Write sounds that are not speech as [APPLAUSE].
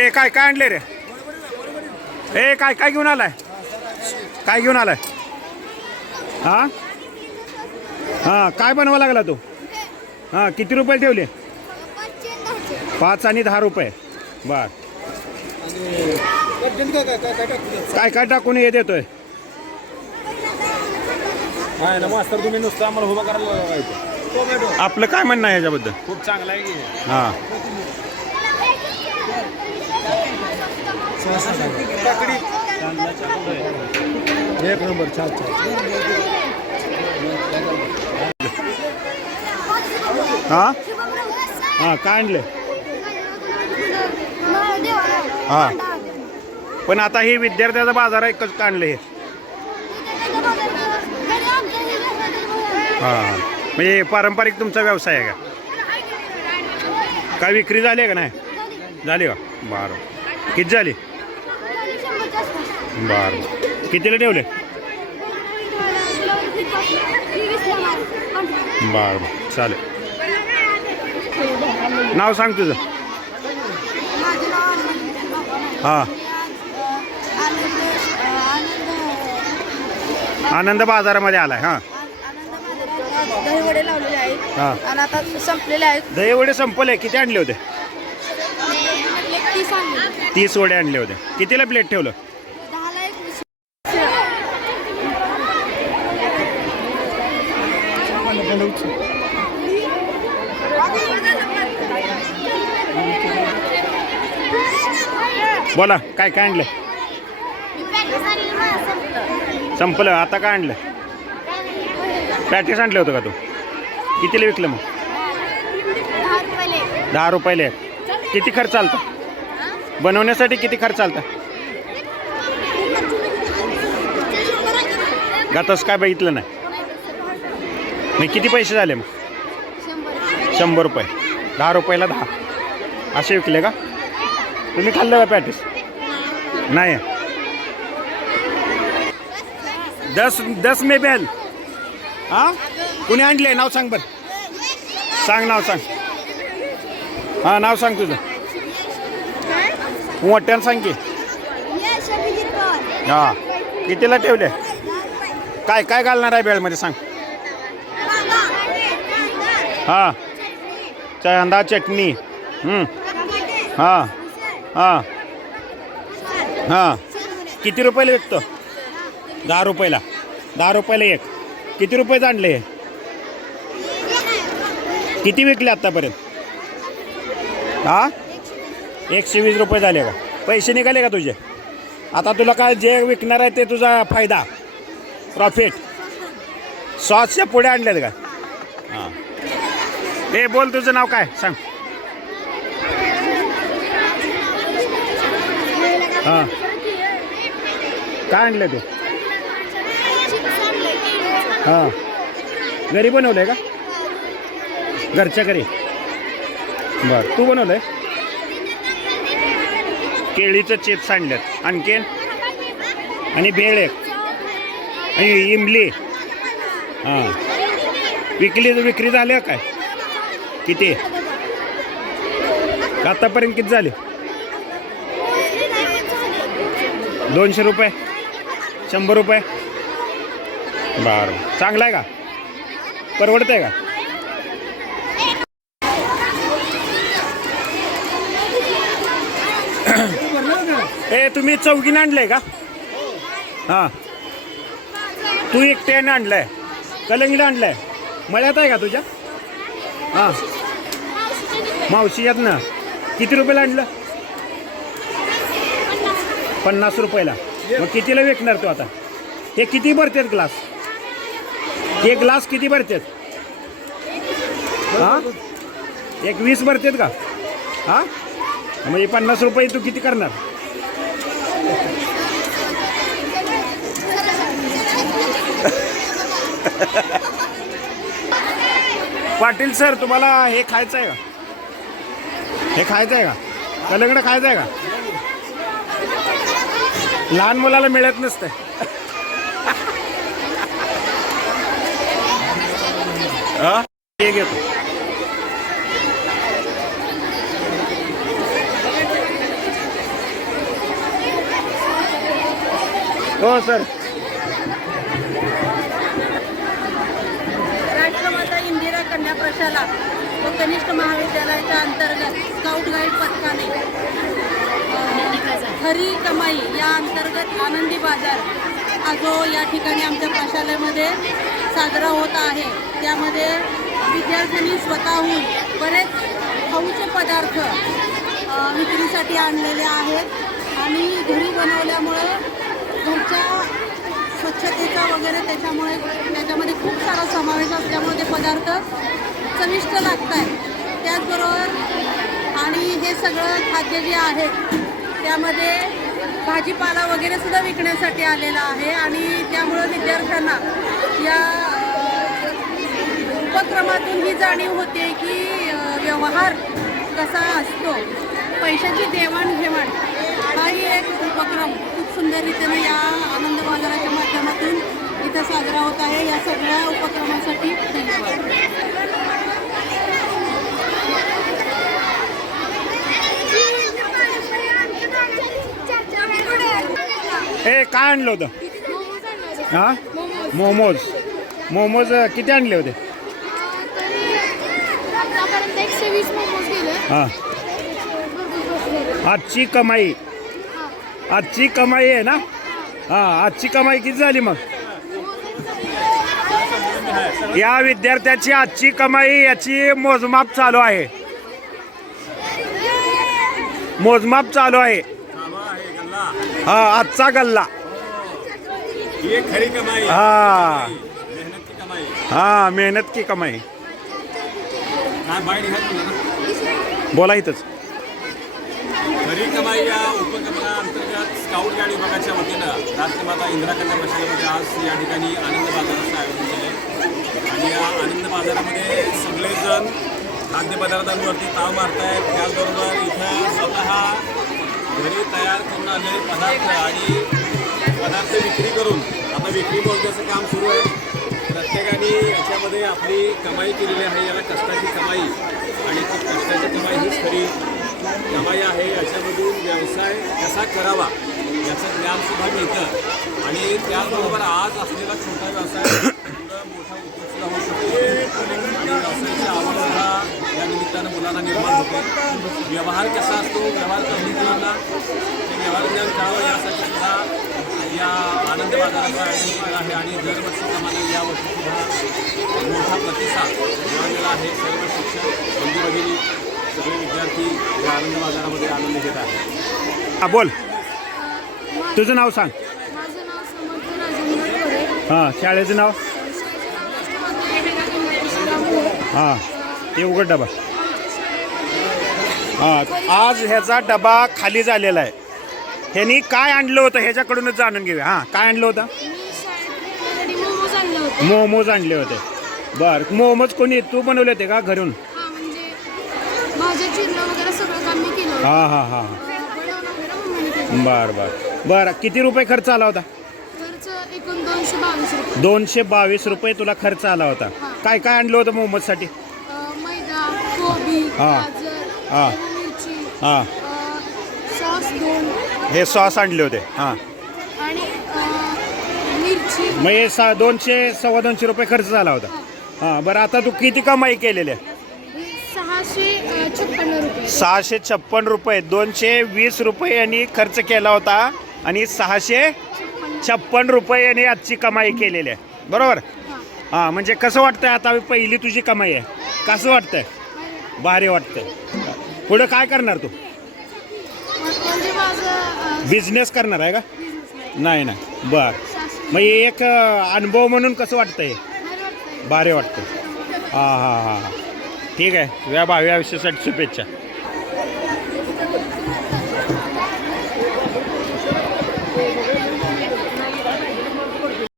ए काय काय आणले रे? ए काय काय घेऊन आलाय? काय घेऊन आलाय? हा? हा काय बनवा लागला तू? हा किती रुपये ठेवले? पाच आणि दहा रुपये. बर. काय काय टाकून हे देतोय? मास्तर तुम्ही नुसतं आम्हाला उभा करायला. आपलं काय म्हणणं आहे याच्याबद्दल? खूप चांगला आहे की. हा. एक नंबर छान छान. हा? हा काय आणले हा. पण आता हे विद्यार्थ्याचा बाजार आहे कसं आणलं हे. हा. म्हणजे पारंपरिक तुमचा व्यवसाय आहे का? काय विक्री झाली आहे का नाही? झाली का? बरं. किती झाली? बरं. कितीला ठेवले? बरं बरं चालेल. नाव सांग तुझं. हां. आनंद बाजारामध्ये आलाय हां. दहीवडे लावलेले आहेत हां. आणि आता संपलेले आहेत दही वडे संपले किती आणले होते? तीस आणले तीस वडे आणले होते. कितीला प्लेट ठेवलं दहाला एक वीस बोला काय काय आणलं? संपलं. आता काय आणलं? पॅटीस आणलं होतं का तू? कितीला विकलं मग? दहा रुपये दहा रुपयाला. किती खर्च आलता? बनवण्यासाठी किती खर्च आलता? गातच काय बघितलं नाही. मग किती पैसे झाले मग? शंभर रुपये. दहा रुपयाला दहा. असे विकले का? तुम्ही खाल्लं का पॅटीस? नाही. दस दस मे बेल हा? कुणी आणले नाव सांग बर. सांग नाव सांग. हा नाव सांग तुझं. मोठ्यानं सांग की. हा. कितीला ठेवले? काय काय घालणार आहे बेळमध्ये सांग. हा. चंदा चटणी. हां. हां. हां. किती रुपयाला विकतो? दहा रुपयाला. दहा रुपयाला एक. किती रुपये आणले किती विकले आत्तापर्यंत हा? एकशे वीस रुपये झाले का? पैसे निघाले का तुझे? आता तुला काय जे विकणार आहे ते तुझा फायदा. प्रॉफिट सॉसच्या पुढे आणल्यात का? हां. ए बोल तुझं नाव काय? सांग. हां. काय आणलं तू? हां. घरी बनवलं आहे का? घरच्या घरी बर तू बनवलं आहे केळीचं चिप्स आणल्यात. आणखीन? आणि भेळ एक. आणि इमली. हां. विकली विक्री झाली काय? किती? आतापर्यंत किती झाले? दोनशे रुपये. शंभर रुपये. बरं. चांगलं आहे का? परवडतं आहे का? [COUGHS] ए तुम्ही चौकीनं आणलंय का? हां. तू एकट्याने आणलंय. कलंगीला आणलंय. मळ्यात आहे का तुझ्या? हां. मावशी यात ना. किती रुपयाला आणलं? पन्नास रुपयाला. मग कितीला विकणार तू आता? हे किती भरतात ग्लास? हे ग्लास किती भरतात? हां? एक वीस भरतात का? हां? म्हणजे पन्नास रुपये तू किती करणार? पाटील सर तुम्हाला हे खायचं आहे का? हे खायचं आहे का कलंगडं खायचं आहे का? लहान मुलाला मिळत नसतं. घेतो हो सर. राष्ट्रमाता इंदिरा कन्या प्रशाला व कनिष्ठ महाविद्यालयाच्या अंतर्गत स्काउट गाईड पथकाने खरी कमाई या अंतर्गत आनंदी बाजार हा जो या ठिकाणी आमच्या प्रशालेमध्ये साजरा होत आहे. त्यामध्ये विद्यार्थ्यांनी स्वतःहून बरेच खाऊचे पदार्थ विक्रीसाठी आणलेले आहेत आणि घरी बनवल्यामुळं घरच्या स्वच्छतेचा वगैरे त्याच्यामुळे त्याच्यामध्ये खूप सारा समावेश असल्यामुळे ते पदार्थ चविष्ट लागत आहेत त्याचबरोबर आणि हे सगळं खाद्य जे आहे त्यामध्ये भाजीपाला वगैरे सुद्धा विकण्यासाठी आलेला आहे आणि त्यामुळं विद्यार्थ्यांना या उपक्रमातून ही जाणीव होते की व्यवहार कसा असतो पैशाची देवाणघेवाण हाही एक उपक्रम खूप सुंदर रीतीने या आनंद बाजाराच्या माध्यमातून इथं साजरा होत आहे. या सगळ्या उपक्रमासाठी धन्यवाद. हे काय आणलं होतं? हां? मोमोज. मोमोज किती आणले होते? हां. आजची कमाई. आजची कमाई आहे ना? हां आजची कमाई किती झाली मग? या विद्यार्थ्याची आजची कमाई याची मोजमाप चालू आहे. मोजमाप चालू आहे. हा आजचा गल्ला. ये खरी कमाई. हा. मेहनत की कमाई. हा मेहनत की कमाई. काय बाईट घ्या तुला ना? बोला इथंच. खरी कमाई या उपक्रमाअंतर्गत स्काउट गाडी विभागाच्या वतीनं राष्ट्रमाता इंदिरा कन्या आज या ठिकाणी आनंद बाजाराचं आयोजन केलं आणि या आनंद बाजारामध्ये सगळेजण खाद्यपदार्थांवरती ताव मारतायत. त्याचबरोबर इथं स्वतः घरी तयार करून आलेले पदार्थ आणि पदार्थ विक्री करून आता विक्री मोजण्याचं काम सुरू आहे. प्रत्येकाने याच्यामध्ये आपली कमाई केलेली आहे याला कष्टाची कमाई आणि ती कष्टाची कमाई हीच खरी कमाई आहे. याच्यामधून व्यवसाय कसा करावा याचं ज्ञानसुद्धा मिळतं. आणि त्याचबरोबर आज असलेला छोटा व्यवसाय पुढं मोठा उद्योगसुद्धा होऊ शकतो. आणि व्यवसायाची आवडसुद्धा या निमित्तानं मुलांना निर्माण होते. व्यवहार कसा असतो? व्यवहार कमी मुलांना ते व्यवहार ज्ञान कळावं यासाठी सुद्धा या आनंद बाजाराचं आयोजन केलं आहे आणि दरवर्षीप्रमाणे यावर्षी सुद्धा मोठा प्रतिसाद मिळालेला आहे. सर्व शिक्षक बंधू भगिनी सगळे विद्यार्थी या आनंद बाजारामध्ये आनंद घेत आहेत. हा बोल. तुझं नाव सांग. हां शाळेचं नाव शाळेचं हां ते उघड डबा. हां आज ह्याचा डबा खाली झालेला आहे. ह्यांनी काय आणलं होतं ह्याच्याकडूनच जाणून घेऊया. हां काय आणलं होतं? मोमोज आणले होते. बर मोमोज कोणी तू बनवले होते का घरून? हा. हां हां हां. बर बर. बर किती रुपये खर्च आला होता? खर्च एकूण दोनशे बावीस रुपये. दोनशे बावीस रुपये तुला खर्च आला होता. काय काय आणलं होतं मोमोजसाठी अं, मैदा कोबी हा. गाजर हा. हिरवी मिरची हां. अं, सॉस दोन. हे सॉस आणले होते हां. आणि अं, मिरची. मग हे सा दोनशे सव्वा दोनशे रुपये खर्च झाला होता. हां. बरं आता तू किती कमाई केलेली आहे? हे सहाशे अं, छप्पन्न रुपये. सहाशे छप्पन रुपये दोनशे वीस रुपये यांनी खर्च केला होता आणि सहाशे छप्पन रुपये यांनी आजची कमाई केलेली आहे. बरोबर? हां म्हणजे कसं वाटतंय आता पहिली तुझी कमाई आहे? कसं वाटतंय? भारी वाटतंय. पुढं काय करणार तू? बिझनेस करणार आहे का? नाही. नाही. बर. मग एक अनुभव म्हणून कसं वाटतंय? भारी वाटतंय. भारी वाटतं हां हां हां. ठीक आहे. तुझ्या भाव्या विषयासाठी शुभेच्छा.